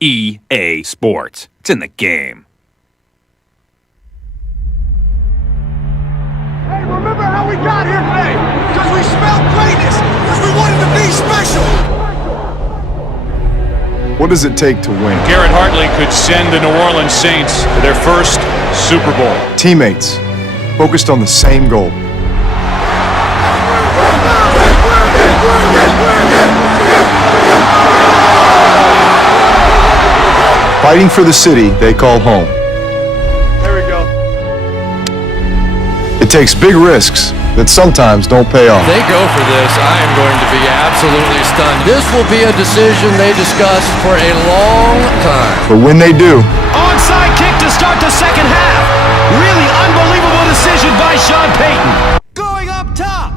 EA Sports. It's in the game. Hey, remember how we got here today? Because we smelled greatness! Because we wanted to be special! What does it take to win? Garrett Hartley could send the New Orleans Saints to their first Super Bowl. Teammates, focused on the same goal. Fighting for the city they call home. There we go. It takes big risks that sometimes don't pay off. They go for this, I am going to be absolutely stunned. This will be a decision they discussed for a long time. But when they do, Onside kick to start the second half. Really unbelievable decision by Sean Payton. Going up top!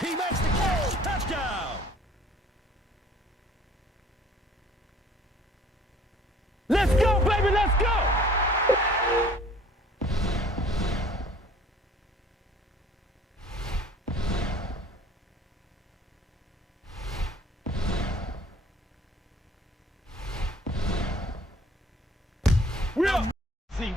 He makes the catch. Touchdown. Let's go, baby, let's go. We're see.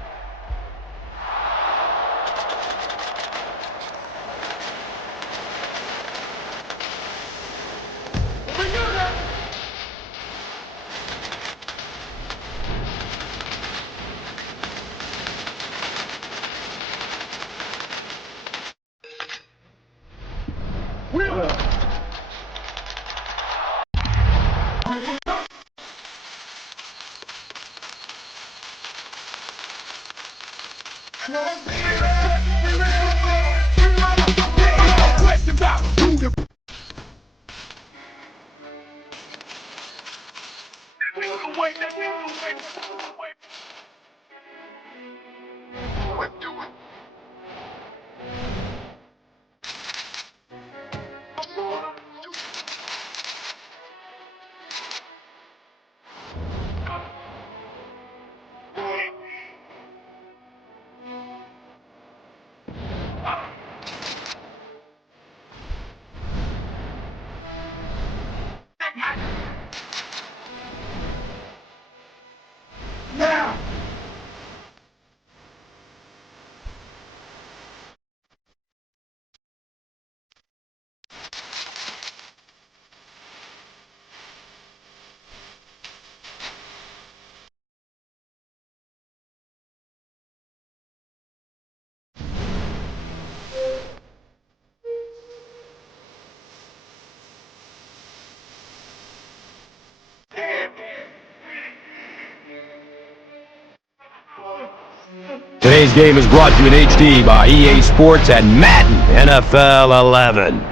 Today's game is brought to you in HD by EA Sports and Madden NFL 11.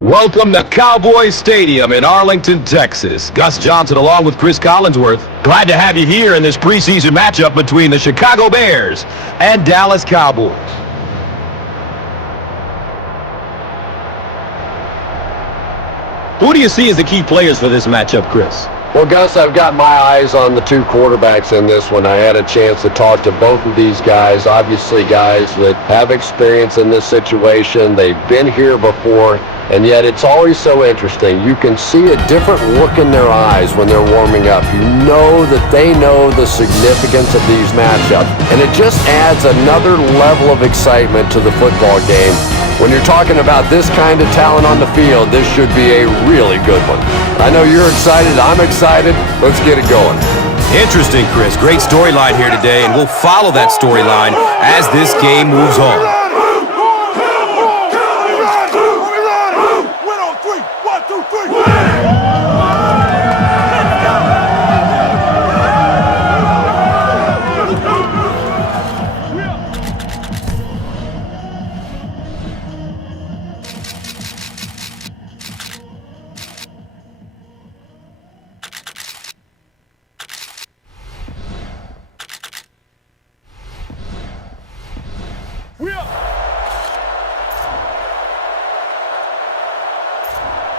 Welcome to Cowboys Stadium in Arlington, Texas. Gus Johnson along with Chris Collinsworth. Glad to have you here in this preseason matchup between the Chicago Bears and Dallas Cowboys. Who do you see as the key players for this matchup, Chris? Well, Gus, I've got my eyes on the two quarterbacks in this one. I had a chance to talk to both of these guys, obviously guys that have experience in this situation. They've been here before, and yet it's always so interesting. You can see a different look in their eyes when they're warming up. You know that they know the significance of these matchups, and it just adds another level of excitement to the football game. When you're talking about this kind of talent on the field, this should be a really good one. I know you're excited. I'm excited. Let's get it going. Interesting, Chris. Great storyline here today, and we'll follow that storyline as this game moves on.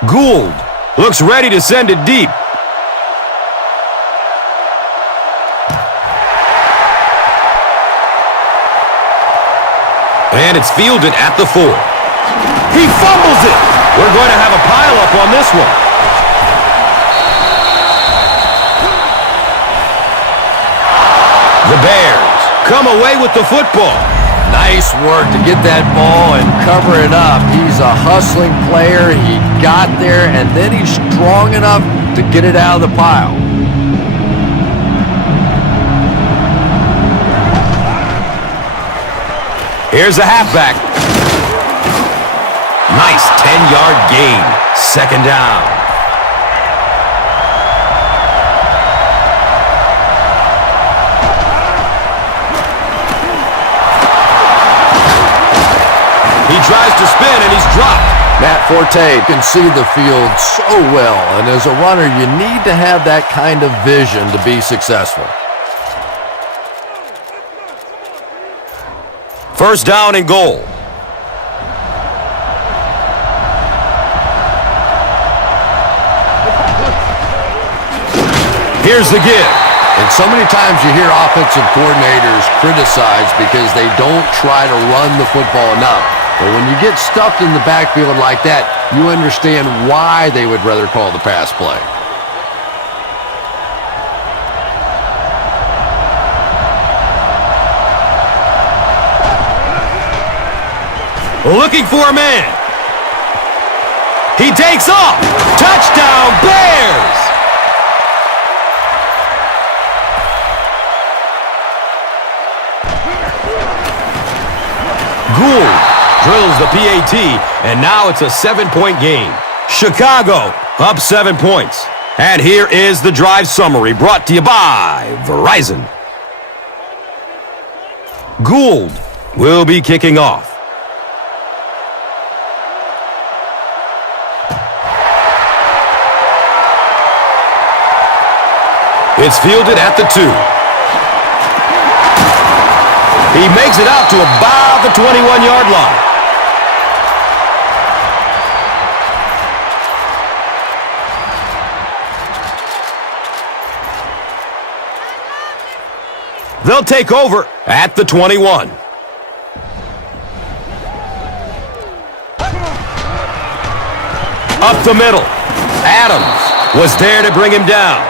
Gould looks ready to send it deep. And it's fielded at the 4. He fumbles it. We're going to have a pile-up on this one. The Bears come away with the football. Nice work to get that ball and cover it up. He's a hustling player. He got there, and then he's strong enough to get it out of the pile. Here's a halfback. Nice 10-yard gain. Second down. He tries to spin, and he's dropped. Matt Forte can see the field so well, and as a runner, you need to have that kind of vision to be successful. First down and goal. Here's the give. And so many times you hear offensive coordinators criticized because they don't try to run the football enough. But when you get stuffed in the backfield like that, you understand why they would rather call the pass play. Looking for a man. He takes off. Touchdown, Bears! Gould drills the PAT, and now it's a 7-point game. Chicago up 7 points. And here is the drive summary brought to you by Verizon. Gould will be kicking off. It's fielded at the 2. He makes it out to about the 21-yard line. They'll take over at the 21. Up the middle. Adams was there to bring him down.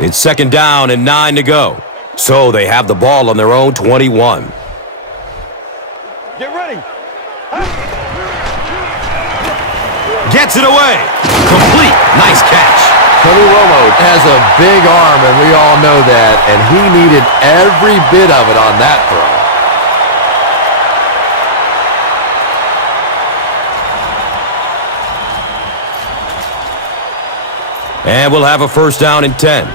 It's second down and 9 to go. So they have the ball on their own 21. Get ready. Gets it away. Complete. Nice catch. Tony Romo has a big arm, and we all know that, and he needed every bit of it on that throw. And we'll have a first down and 10.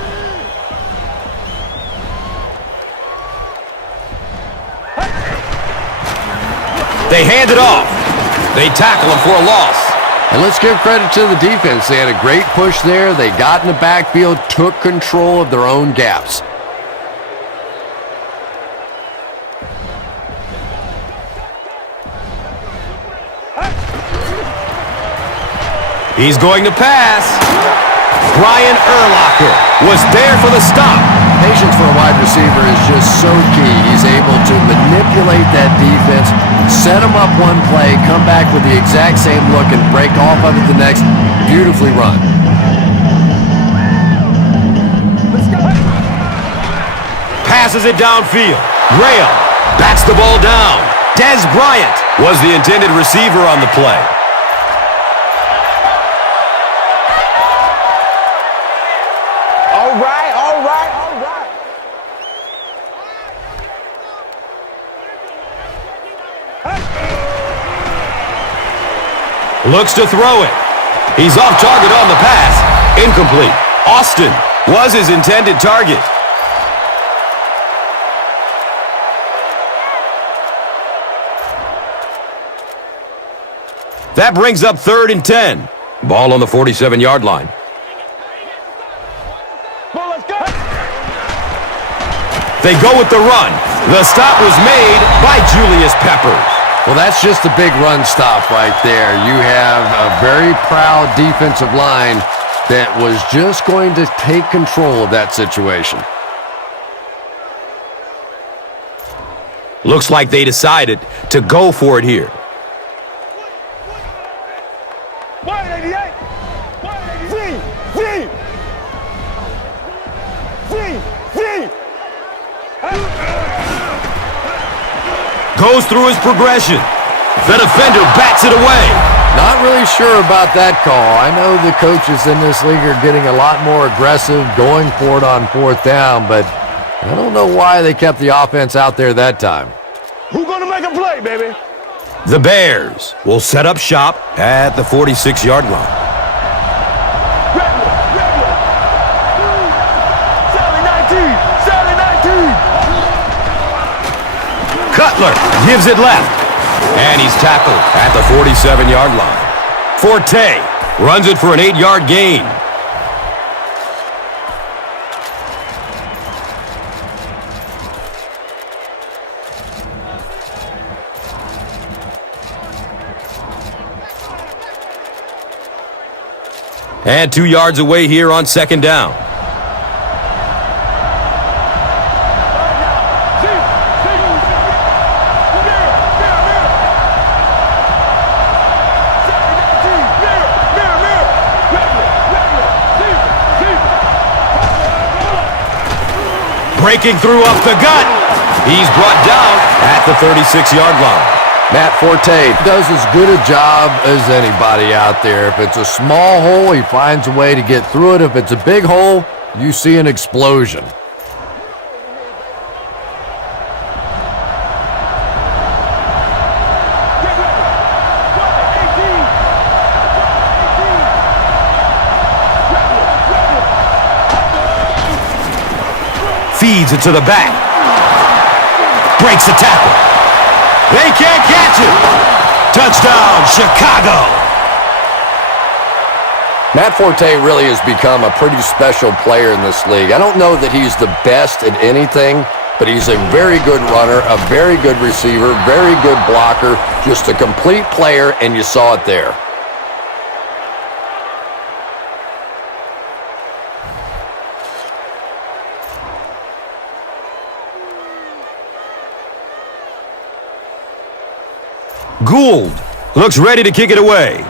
They hand it off. They tackle him for a loss. And let's give credit to the defense. They had a great push there. They got in the backfield, took control of their own gaps. He's going to pass. Brian Urlacher was there for the stop. Patience for a wide receiver is just so key. He's able to manipulate that defense, set them up one play, come back with the exact same look, and break off of it the next. Beautifully run. Passes it downfield. Graham bats the ball down. Des Bryant was the intended receiver on the play. Looks to throw it. He's off target on the pass. Incomplete. Austin was his intended target. That brings up 3rd and 10. Ball on the 47-yard line. They go with the run. The stop was made by Julius Peppers. Well, that's just a big run stop right there. You have a very proud defensive line that was just going to take control of that situation. Looks like they decided to go for it here. Goes through his progression. The defender bats it away. Not really sure about that call. I know the coaches in this league are getting a lot more aggressive, going for it on 4th down, but I don't know why they kept the offense out there that time. Who's gonna make a play, baby? The Bears will set up shop at the 46-yard line. Cutler gives it left, and he's tackled at the 47-yard line. Forte runs it for an 8-yard gain. And 2 yards away here on 2nd down. Breaking through up the gut. He's brought down at the 36-yard line. Matt Forte does as good a job as anybody out there. If it's a small hole, he finds a way to get through it. If it's a big hole, you see an explosion. Feeds it to the back. Breaks the tackle. They can't catch it. Touchdown, Chicago. Matt Forte really has become a pretty special player in this league. I don't know that he's the best at anything, but he's a very good runner, a very good receiver, very good blocker, just a complete player, and you saw it there. Gould looks ready to kick it away.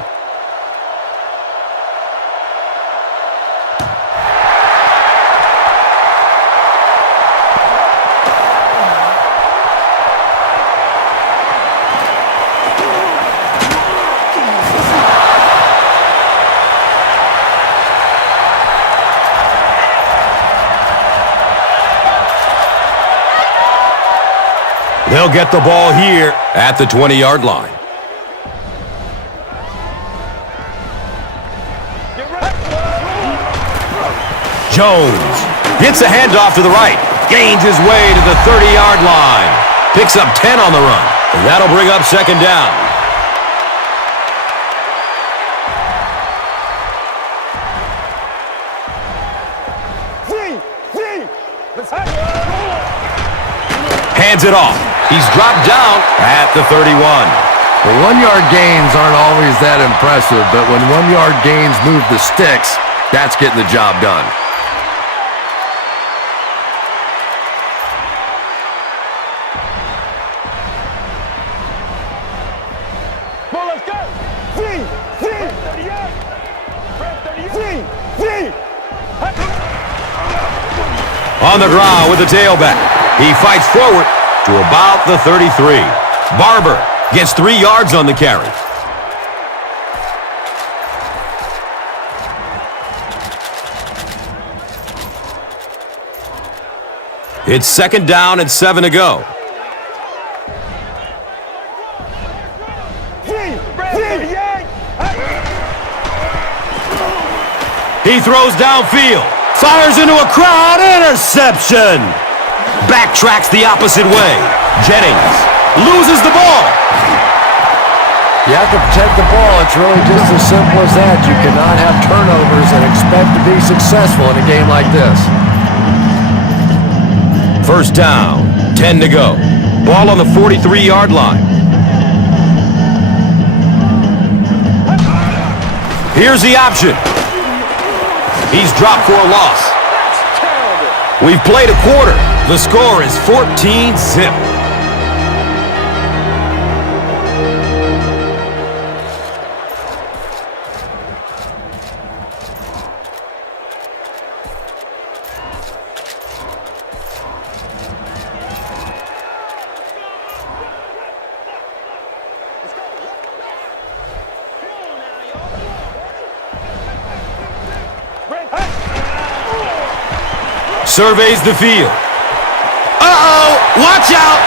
They'll get the ball here at the 20-yard line. Jones gets a handoff to the right. Gains his way to the 30-yard line. Picks up 10 on the run. And that'll bring up 2nd down. Hands it off. He's dropped down at the 31. The 1-yard gains aren't always that impressive, but when 1-yard gains move the sticks, that's getting the job done. On the ground with the tailback. He fights forward to about the 33. Barber gets 3 yards on the carry. It's 2nd down and 7 to go. He throws downfield. Fires into a crowd. Interception. Backtracks the opposite way. Jennings loses the ball. You have to protect the ball. It's really just as simple as that. You cannot have turnovers and expect to be successful in a game like this. 1st down, 10 to go. Ball on the 43-yard line. Here's the option. He's dropped for a loss. We've played a quarter. The score is 14-zip. Surveys the field. Uh-oh! Watch out!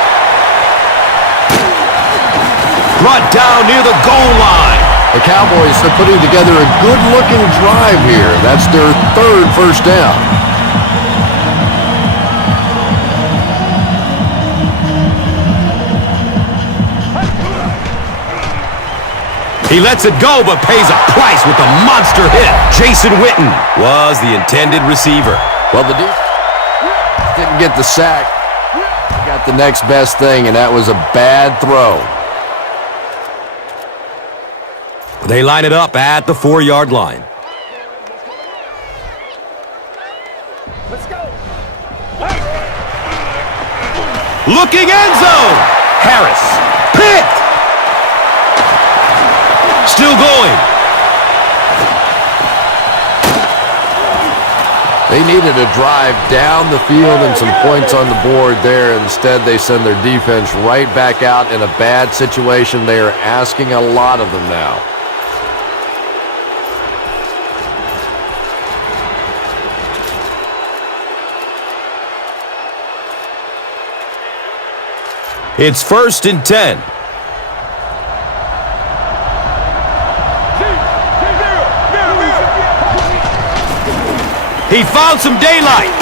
Brought down near the goal line. The Cowboys are putting together a good-looking drive here. That's their third first down. He lets it go, but pays a price with a monster hit. Jason Witten was the intended receiver. Well, the defense didn't get the sack. Got the next best thing, and that was a bad throw. They line it up at the 4-yard line. Let's go. Looking end zone. Harris. Picked. Still going. They needed a drive down the field and some points on the board there. Instead, they send their defense right back out in a bad situation. They are asking a lot of them now. It's 1st and 10. He found some daylight.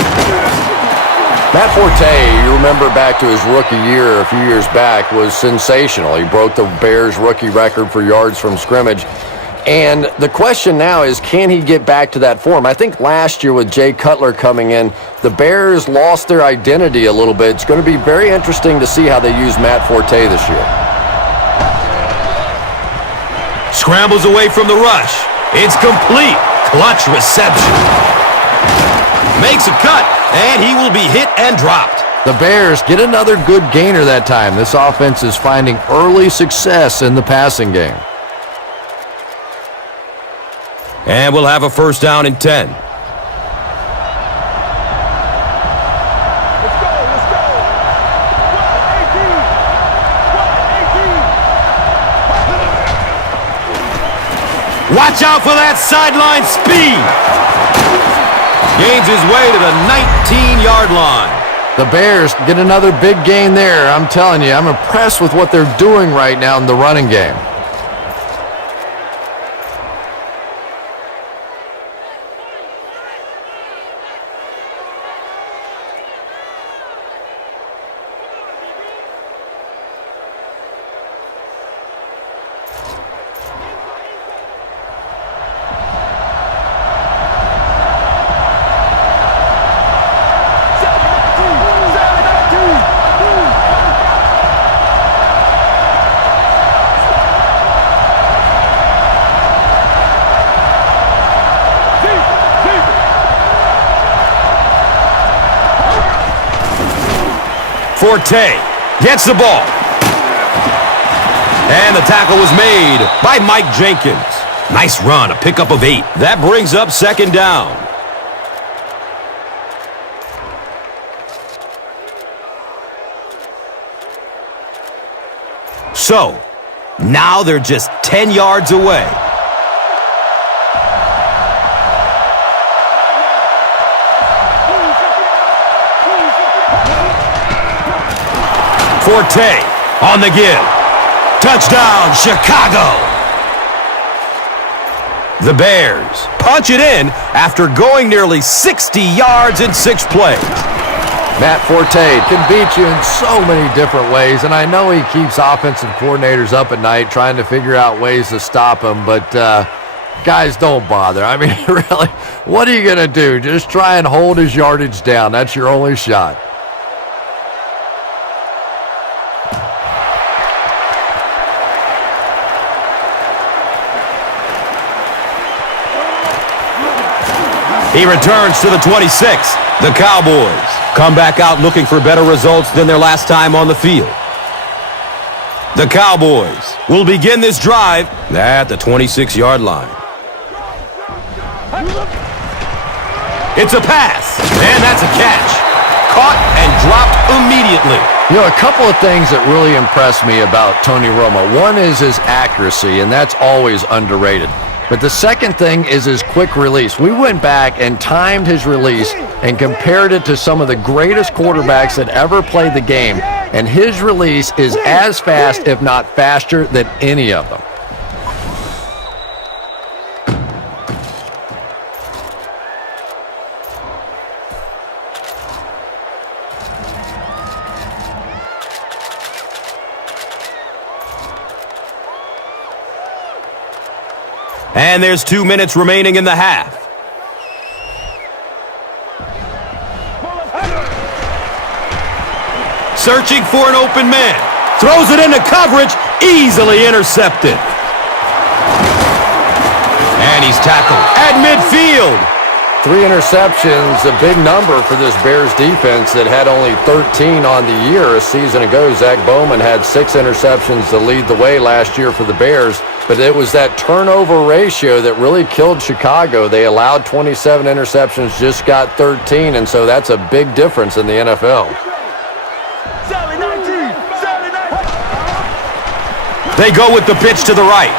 Matt Forte, you remember back to his rookie year a few years back, was sensational. He broke the Bears' rookie record for yards from scrimmage. And the question now is, can he get back to that form? I think last year with Jay Cutler coming in, the Bears lost their identity a little bit. It's going to be very interesting to see how they use Matt Forte this year. Scrambles away from the rush. It's complete. Clutch reception. Makes a cut, and he will be hit and dropped. The Bears get another good gainer that time. This offense is finding early success in the passing game. And we'll have a 1st down and 10. Let's go. Let's go. 18. Watch out for that sideline speed. Gains his way to the 19-yard line. The Bears get another big gain there. I'm telling you, I'm impressed with what they're doing right now in the running game. Forte gets the ball. And the tackle was made by Mike Jenkins. Nice run, a pickup of 8. That brings up 2nd down. So, now they're just 10 yards away. Forte on the give. Touchdown, Chicago. The Bears punch it in after going nearly 60 yards in 6 plays. Matt Forte can beat you in so many different ways, and I know he keeps offensive coordinators up at night trying to figure out ways to stop him, but guys, don't bother. I mean, really, what are you going to do? Just try and hold his yardage down. That's your only shot. He returns to the 26. The Cowboys come back out looking for better results than their last time on the field. The Cowboys will begin this drive at the 26-yard line. It's a pass, and that's a catch. Caught and dropped immediately. You know, a couple of things that really impressed me about Tony Romo. One is his accuracy, and that's always underrated. But the second thing is his quick release. We went back and timed his release and compared it to some of the greatest quarterbacks that ever played the game, and his release is as fast, if not faster, than any of them. And there's 2 minutes remaining in the half. Searching for an open man. Throws it into coverage. Easily intercepted. And he's tackled at midfield. 3 interceptions, a big number for this Bears defense that had only 13 on the year. A season ago, Zach Bowman had 6 interceptions to lead the way last year for the Bears. But it was that turnover ratio that really killed Chicago. They allowed 27 interceptions, just got 13, and so that's a big difference in the NFL. They go with the pitch to the right.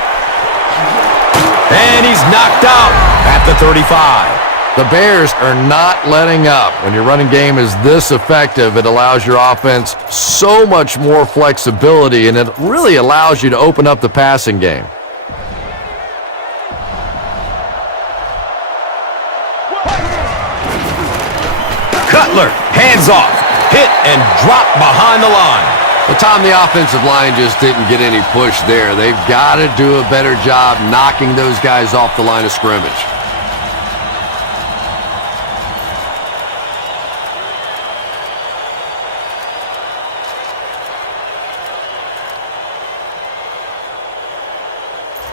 And he's knocked out at the 35. The Bears are not letting up. When your running game is this effective, it allows your offense so much more flexibility, and it really allows you to open up the passing game. Cutler, hands off, hit and drop behind the line. Well, Tom, the offensive line just didn't get any push there. They've got to do a better job knocking those guys off the line of scrimmage.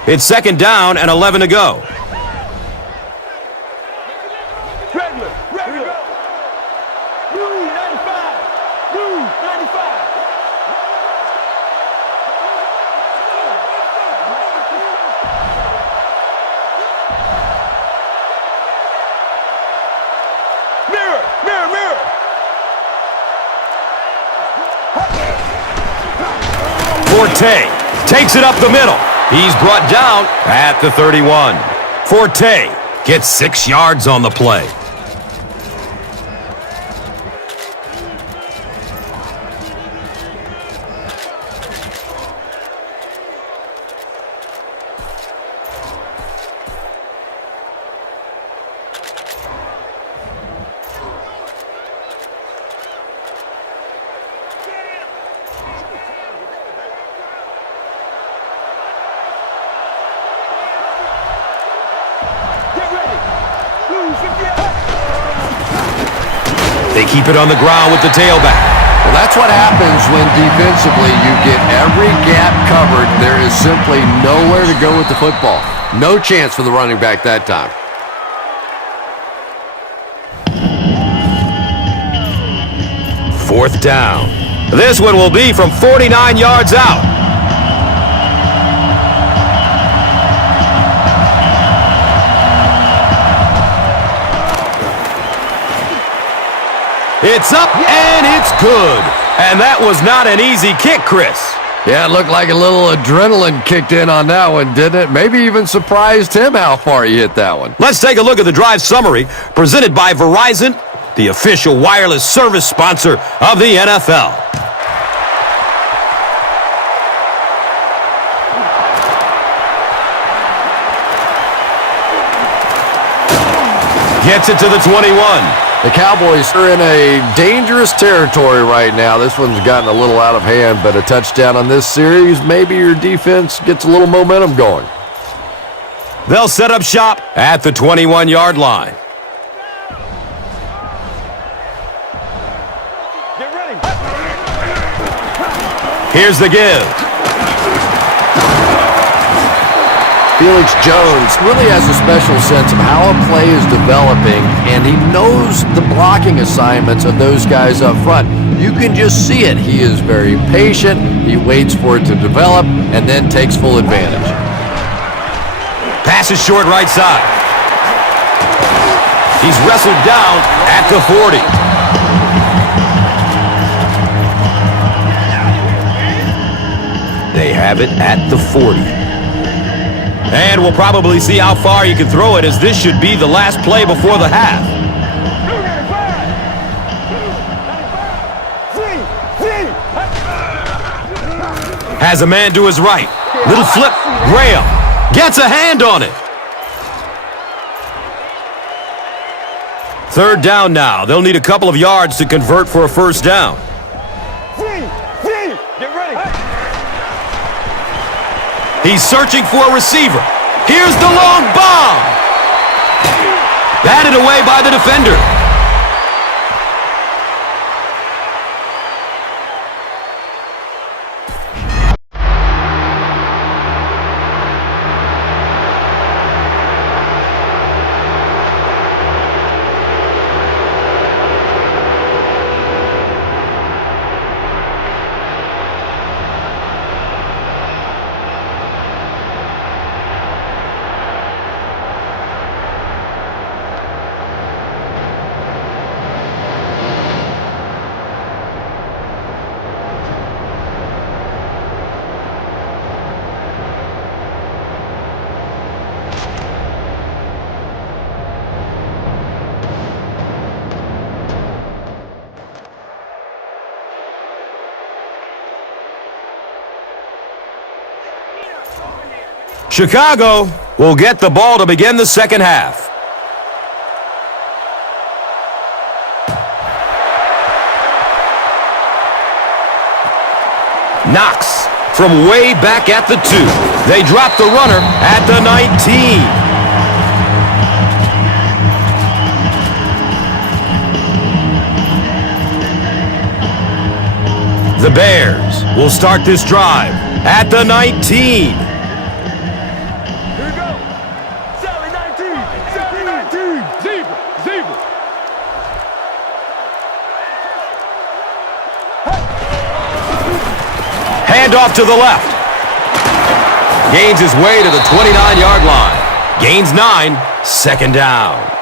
It's 2nd down and 11 to go. Forte takes it up the middle. He's brought down at the 31. Forte gets 6 yards on the play. They keep it on the ground with the tailback. Well, that's what happens when defensively you get every gap covered. There is simply nowhere to go with the football. No chance for the running back that time. Fourth down. This one will be from 49 yards out. It's up, and it's good. And that was not an easy kick, Chris. Yeah, it looked like a little adrenaline kicked in on that one, didn't it? Maybe even surprised him how far he hit that one. Let's take a look at the drive summary presented by Verizon, the official wireless service sponsor of the NFL. Gets it to the 21. The Cowboys are in a dangerous territory right now. This one's gotten a little out of hand, but a touchdown on this series, maybe your defense gets a little momentum going. They'll set up shop at the 21-yard line. Get ready. Here's the give. Felix Jones really has a special sense of how a play is developing, and he knows the blocking assignments of those guys up front. You can just see it. He is very patient. He waits for it to develop and then takes full advantage. Pass is short right side. He's wrestled down at the 40. They have it at the 40. And we'll probably see how far you can throw it, as this should be the last play before the half. Has a man to his right. Little flip. Graham gets a hand on it. Third down now. They'll need a couple of yards to convert for a first down. He's searching for a receiver. Here's the long bomb. Batted away by the defender. Chicago will get the ball to begin the second half. Knox from way back at the 2. They drop the runner at the 19. The Bears will start this drive at the 19. Handoff to the left. Gains his way to the 29-yard line. Gains 9, second down.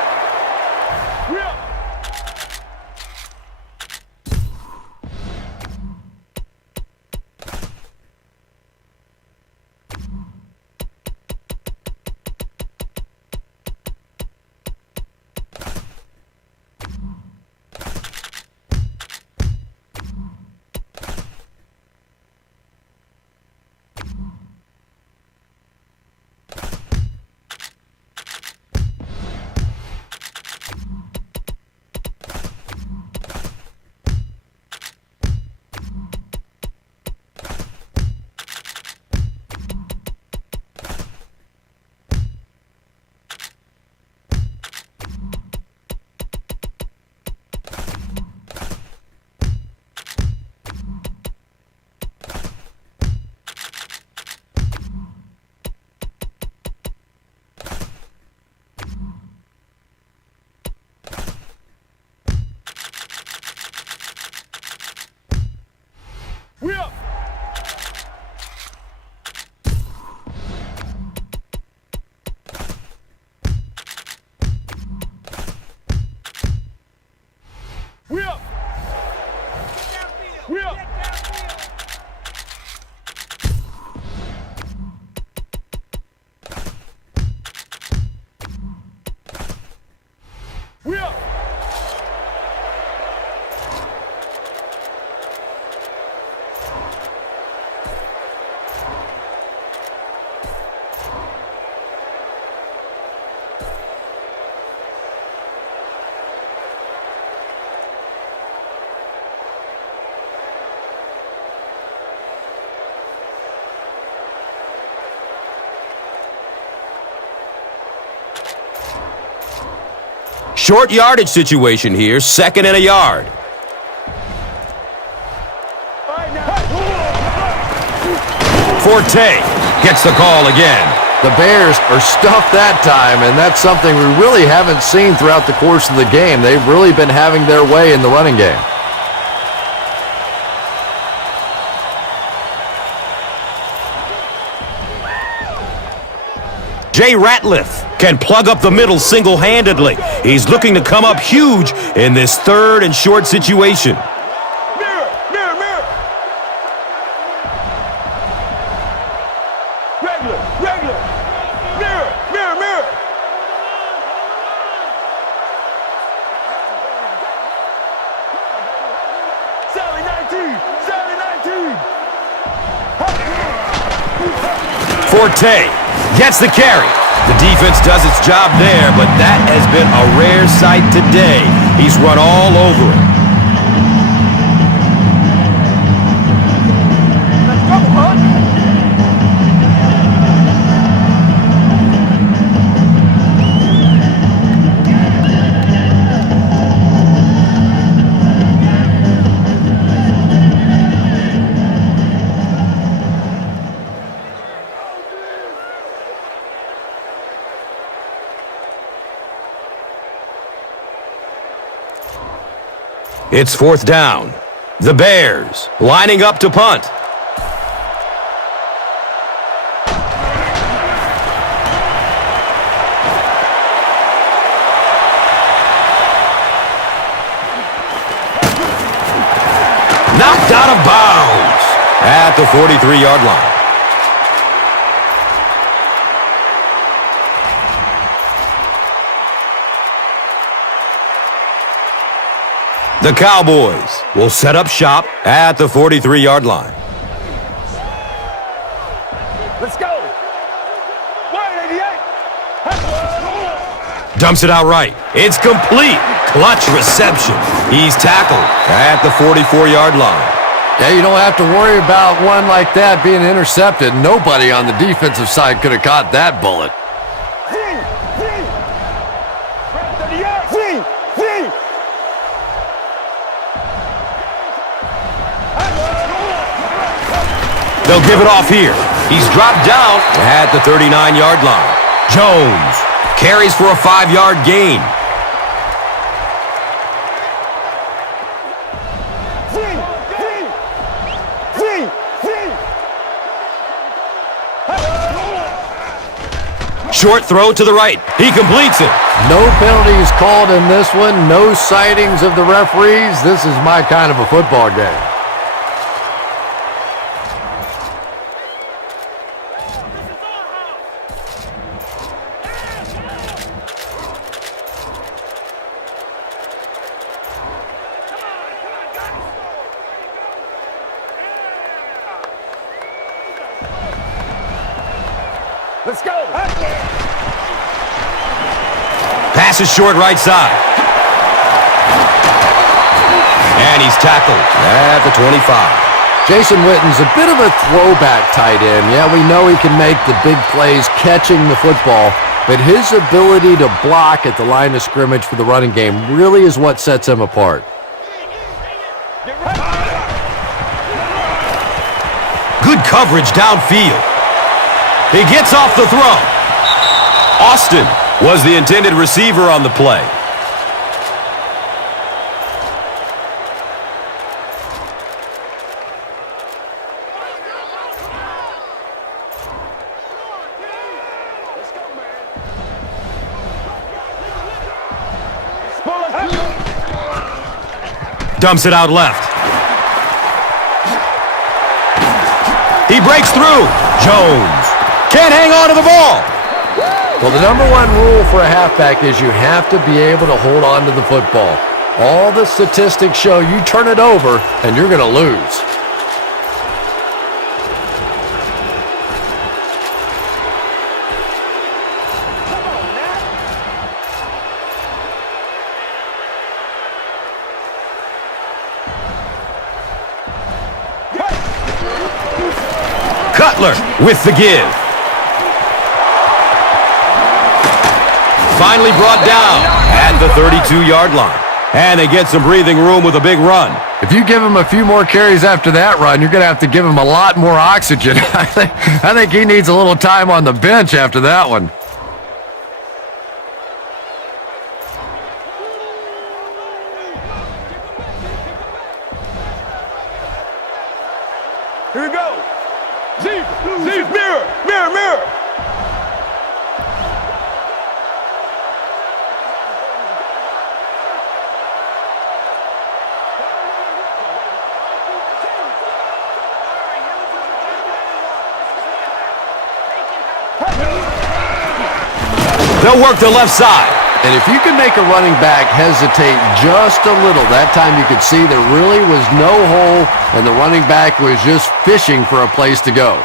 Short yardage situation here, second and a yard. Forte gets the call again. The Bears are stuffed that time, and that's something we really haven't seen throughout the course of the game. They've really been having their way in the running game. Jay Ratliff can plug up the middle single-handedly. He's looking to come up huge in this 3rd and short situation. Forte gets the carry. The defense does its job there, but that has been a rare sight today. He's run all over it. Let's go, bud. It's 4th down. The Bears lining up to punt. Knocked out of bounds at the 43-yard line. The Cowboys will set up shop at the 43-yard line. Let's go. 188. Dumps it out right. It's complete. Clutch reception. He's tackled at the 44-yard line. Yeah, you don't have to worry about one like that being intercepted. Nobody on the defensive side could have caught that bullet. They'll give it off here. He's dropped down at the 39-yard line. Jones carries for a 5-yard gain. Short throw to the right. He completes it. No penalties called in this one. No sightings of the referees. This is my kind of a football game. Let's go. Pass is short right side. And he's tackled at the 25. Jason Witten's a bit of a throwback tight end. Yeah, we know he can make the big plays catching the football, but his ability to block at the line of scrimmage for the running game really is what sets him apart. Good coverage downfield. He gets off the throw. Austin was the intended receiver on the play. Dumps it out left. He breaks through. Jones can't hang on to the ball. Well, the number one rule for a halfback is you have to be able to hold on to the football. All the statistics show you turn it over and you're going to lose. Cutler with the give. Finally brought down at the 32-yard line. And they get some breathing room with a big run. If you give him a few more carries after that run, you're going to have to give him a lot more oxygen. I think he needs a little time on the bench after that one. Here we go. Zeke, mirror. They'll work the left side. And if you can make a running back hesitate just a little, that time you could see there really was no hole, and the running back was just fishing for a place to go.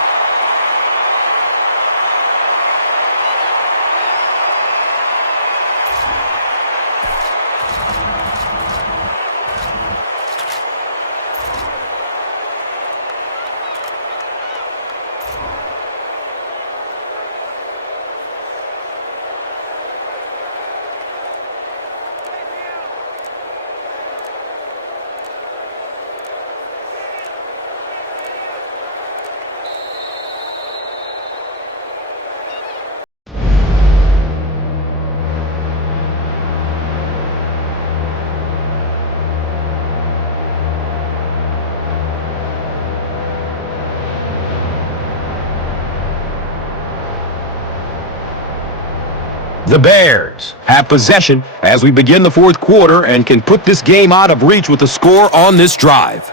The Bears have possession as we begin the fourth quarter and can put this game out of reach with the score on this drive.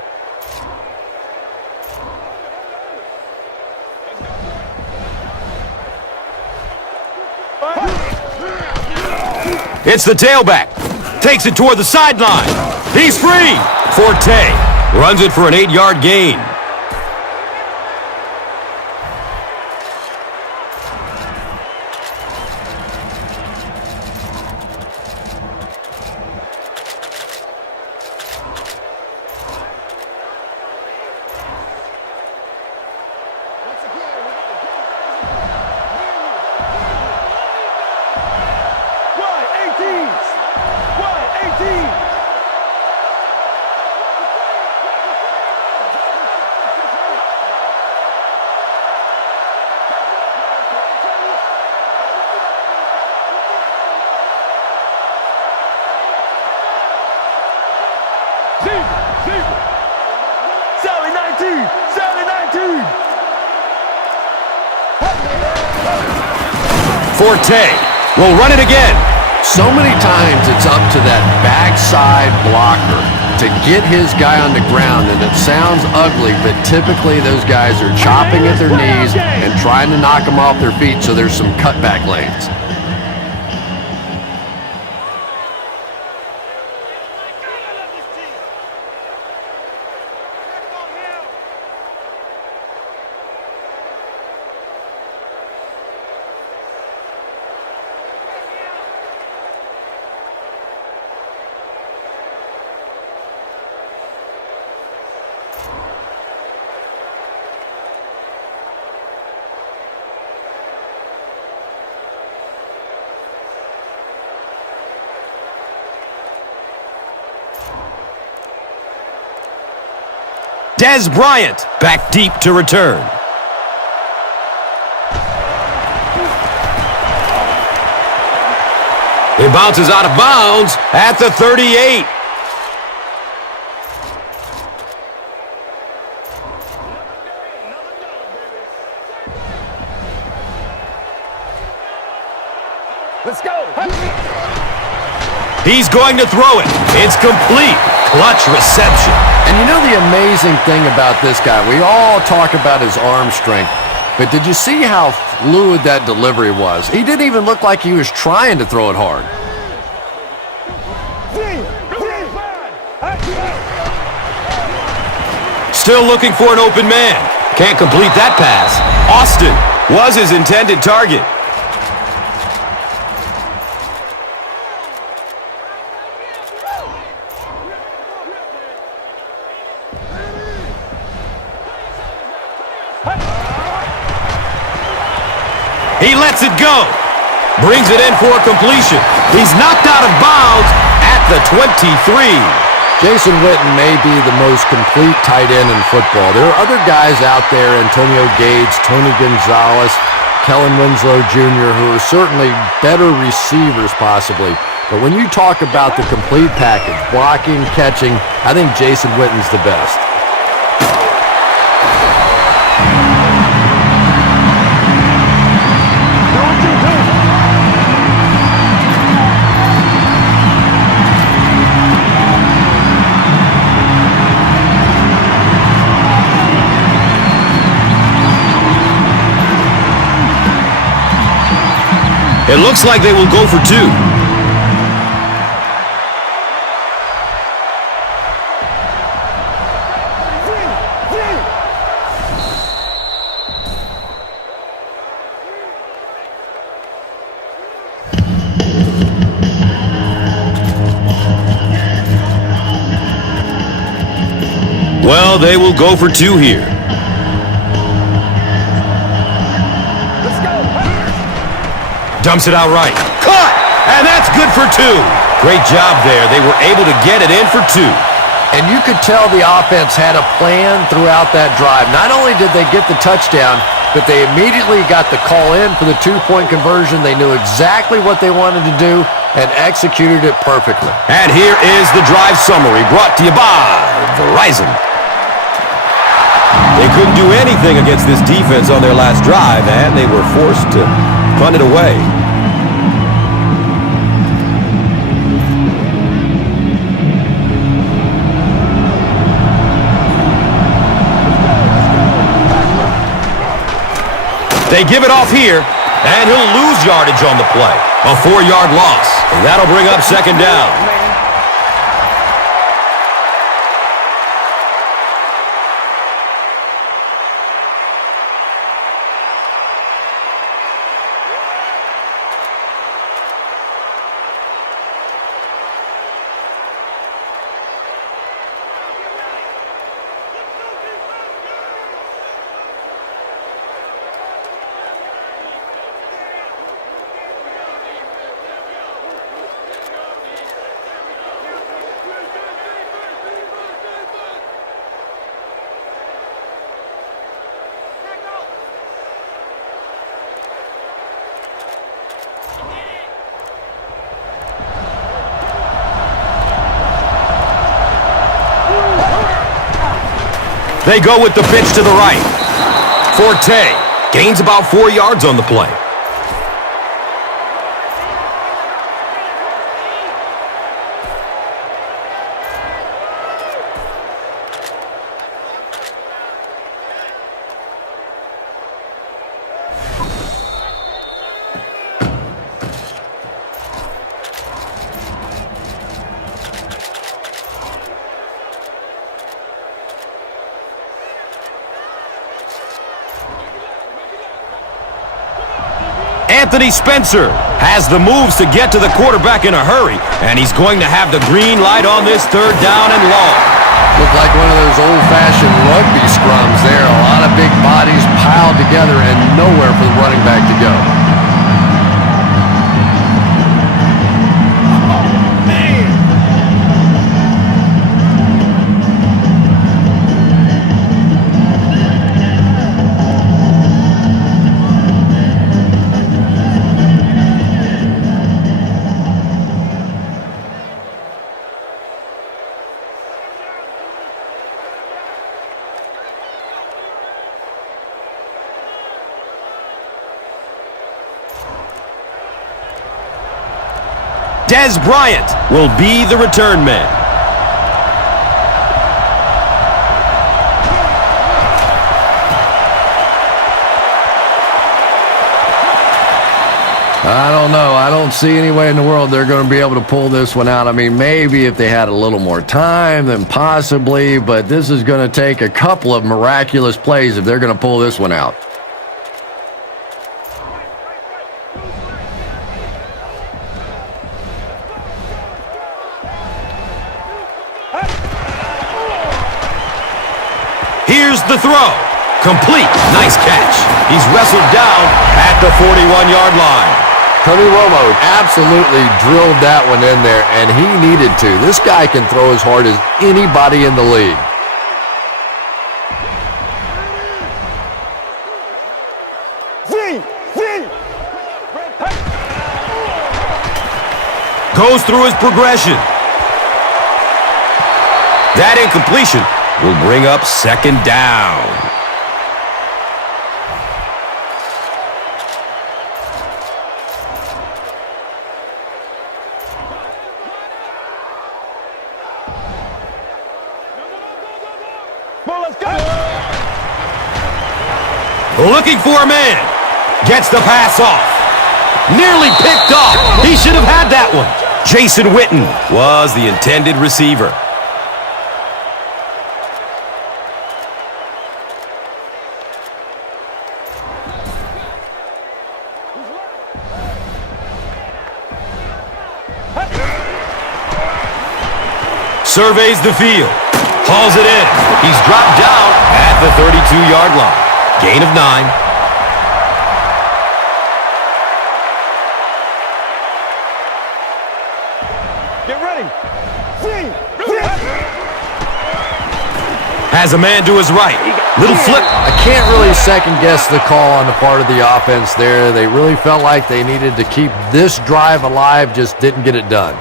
It's the tailback. Takes it toward the sideline. He's free. Forte runs it for an 8-yard gain. Forte will run it again. So many times it's up to that backside blocker to get his guy on the ground, and it sounds ugly, but typically those guys are chopping at their knees and trying to knock them off their feet, so there's some cutback lanes. Dez Bryant back deep to return. It bounces out of bounds at the 38. Let's go. He's going to throw it. It's complete. Clutch reception. And you know the amazing thing about this guy, we all talk about his arm strength, but did you see how fluid that delivery was? He didn't even look like he was trying to throw it hard. Still looking for an open man. Can't complete that pass. Austin was his intended target. He lets it go. Brings it in for completion. He's knocked out of bounds at the 23. Jason Witten may be the most complete tight end in football. There are other guys out there, Antonio Gates, Tony Gonzalez, Kellen Winslow Jr., who are certainly better receivers possibly. But when you talk about the complete package, blocking, catching, I think Jason Witten's the best. It looks like they will go for 2. Well, they will go for 2 here. Dumps it out right. Caught! And that's good for 2. Great job there. They were able to get it in for 2. And you could tell the offense had a plan throughout that drive. Not only did they get the touchdown, but they immediately got the call in for the 2-point conversion. They knew exactly what they wanted to do and executed it perfectly. And here is the drive summary brought to you by Verizon. They couldn't do anything against this defense on their last drive, and they were forced to punt it away. They give it off here, and he'll lose yardage on the play. A 4-yard loss, and that'll bring up 2nd down. They go with the pitch to the right. Forte gains about 4 yards on the play. Anthony Spencer has the moves to get to the quarterback in a hurry, and he's going to have the green light on this 3rd down and long. Looked like one of those old-fashioned rugby scrums there. A lot of big bodies piled together and nowhere for the running back to go. Dez Bryant will be the return man. I don't know. I don't see any way in the world they're going to be able to pull this one out. I mean, maybe if they had a little more time, then possibly, but this is going to take a couple of miraculous plays if they're going to pull this one out. Here's the throw. Complete. Nice catch. He's wrestled down at the 41-yard line. Tony Romo absolutely drilled that one in there, and he needed to. This guy can throw as hard as anybody in the league. Goes through his progression. That incompletion will bring up second down. Looking for a man. Gets the pass off. Nearly picked off. He should have had that one. Jason Witten was the intended receiver. Surveys the field. Hauls it in. He's dropped down at the 32-yard line. Gain of 9. Has a man to his right. Little flip. I can't really second-guess the call on the part of the offense there. They really felt like they needed to keep this drive alive, just didn't get it done.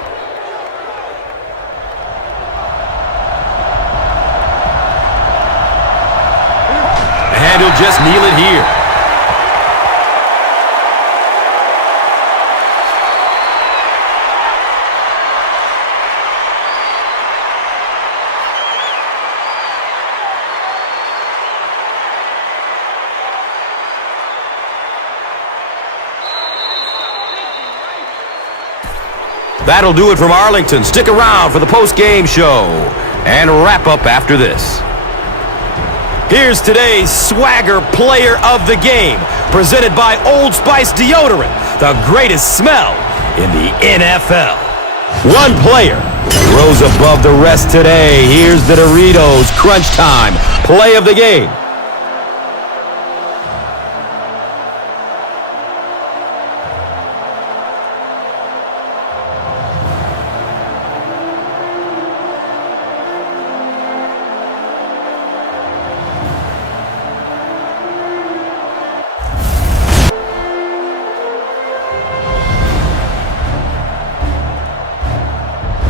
And he'll just kneel it here. That'll do it from Arlington. Stick around for the post-game show and wrap up after this. Here's today's Swagger Player of the Game, presented by Old Spice Deodorant, the greatest smell in the NFL. One player rose above the rest today. Here's the Doritos Crunch Time Play of the Game.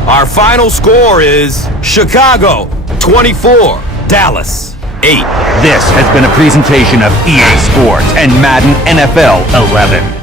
Our final score is Chicago 24, Dallas 8. This has been a presentation of EA Sports and Madden NFL 11.